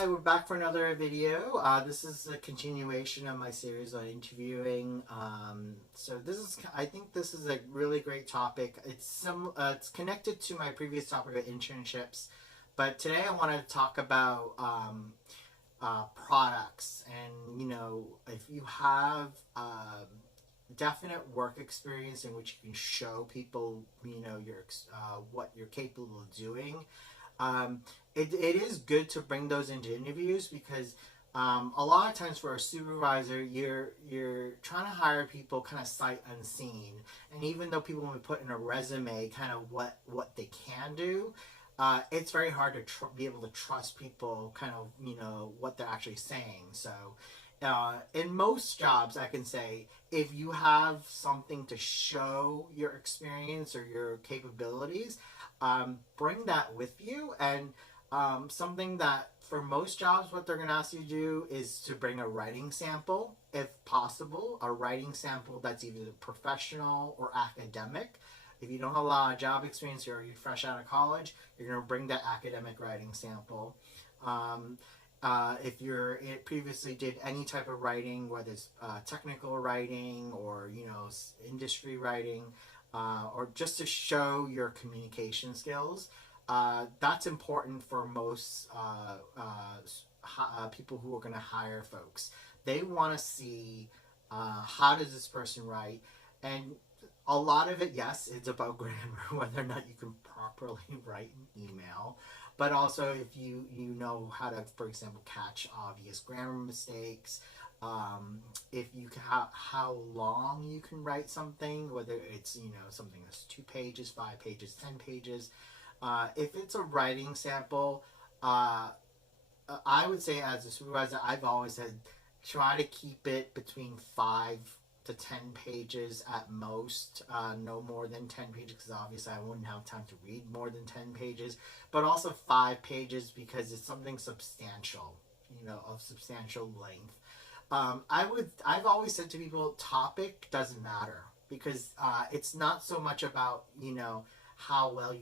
Hi, we're back for another video. This is a continuation of my series on interviewing. I think this is a really great topic. It's connected to my previous topic of internships, but today I want to talk about products. And if you have definite work experience in which you can show people, what you're capable of doing. Um, it is good to bring those into interviews because a lot of times for a supervisor, you're trying to hire people kind of sight unseen, and even though people will put in a resume kind of what they can do, it's very hard to be able to trust people kind of what they're actually saying. So in most jobs, I can say if you have something to show your experience or your capabilities, bring that with you. And something that for most jobs, what they're going to ask you to do is to bring a writing sample, if possible, a writing sample that's either professional or academic. If you don't have a lot of job experience or you're fresh out of college, you're going to bring that academic writing sample. Um, if you're previously did any type of writing, whether it's technical writing or industry writing, or just to show your communication skills, that's important for most people who are going to hire folks. They want to see how does this person write, and a lot of it, yes, it's about grammar, whether or not you can properly write an email, but also if you know how to, for example, catch obvious grammar mistakes. If you can, how long you can write something, whether it's something that's 2 pages, 5 pages, 10 pages. If it's a writing sample, I would say as a supervisor, I've always said try to keep it between 5 to 10 pages at most, no more than 10 pages, because obviously I wouldn't have time to read more than 10 pages. But also 5 pages because it's something substantial, of substantial length. I've always said to people, topic doesn't matter because it's not so much about how well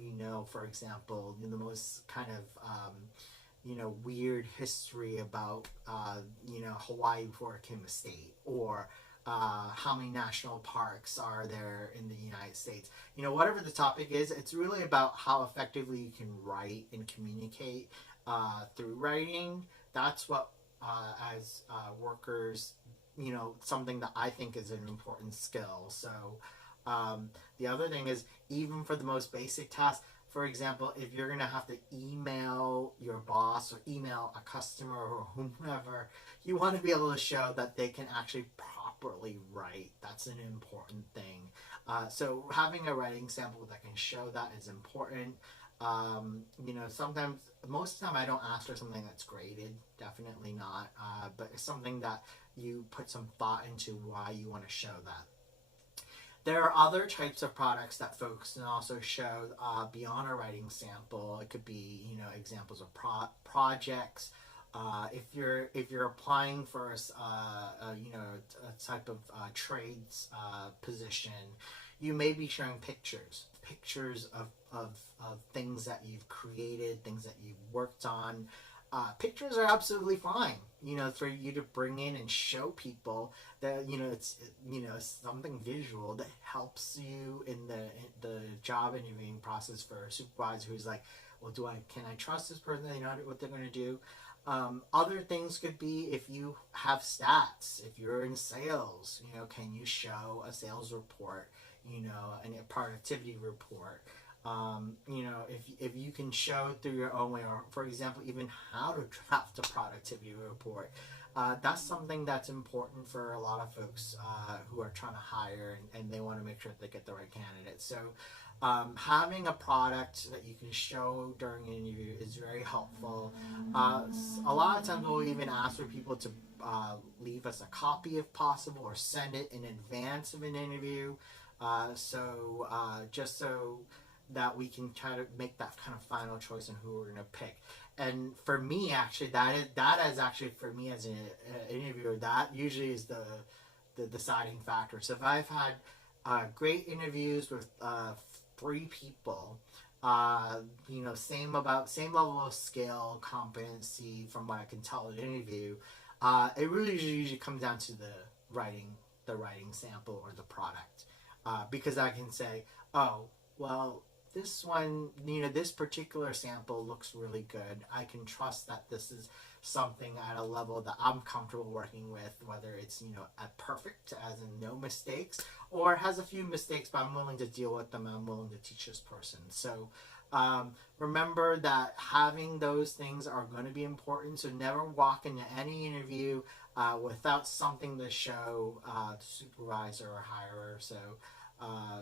for example, the most kind of weird history about Hawaii before it became a state, or how many national parks are there in the United States. Whatever the topic is, it's really about how effectively you can write and communicate through writing. That's what, as workers, something that I think is an important skill. So the other thing is, even for the most basic tasks, for example, if you're going to have to email your boss or email a customer or whomever, you want to be able to show that they can actually properly write. That's an important thing. So having a writing sample that can show that is important. Sometimes, most of the time I don't ask for something that's graded, definitely not, but it's something that you put some thought into why you want to show that. There are other types of products that folks can also show beyond a writing sample. It could be, examples of projects. If you're applying for a type of trades position, you may be showing pictures of things that you've created, things that you've worked on. Pictures are absolutely fine, for you to bring in and show people that it's something visual that helps you in the job interviewing process for a supervisor who's like, well, can I trust this person? They know what they're going to do. Other things could be if you have stats. If you're in sales, can you show a sales report? And a productivity report. If you can show through your own way, or for example, even how to draft a productivity report, that's something that's important for a lot of folks who are trying to hire, and they want to make sure that they get the right candidate. So having a product that you can show during an interview is very helpful. A lot of times we'll even ask for people to leave us a copy if possible, or send it in advance of an interview, just so that we can try to make that kind of final choice on who we're going to pick. And for me, actually, that is actually, for me as an interviewer, that usually is the deciding factor. So if I've had great interviews with 3 people, Same level of skill, competency from what I can tell in an interview. It really usually comes down to the writing sample or the product, because I can say, oh, well, this one, this particular sample looks really good. I can trust that this is something at a level that I'm comfortable working with, whether it's, at perfect, as in no mistakes, or it has a few mistakes, but I'm willing to deal with them and I'm willing to teach this person. So, remember that having those things are going to be important. So never walk into any interview without something to show the supervisor or hirer.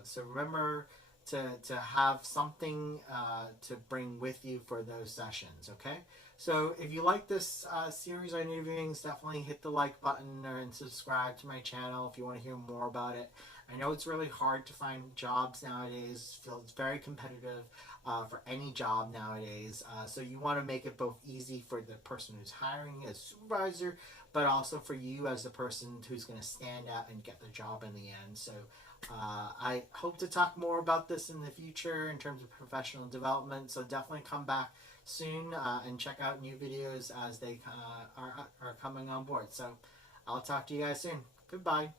So remember to have something to bring with you for those sessions. Okay. So if you like this series on interviewing, definitely hit the like button and subscribe to my channel if you want to hear more about it. I know it's really hard to find jobs nowadays. It feels very competitive for any job nowadays. So you want to make it both easy for the person who's hiring as supervisor, but also for you as the person who's going to stand out and get the job in the end. So I hope to talk more about this in the future in terms of professional development. So definitely come back soon and check out new videos as they are coming on board. So I'll talk to you guys soon. Goodbye.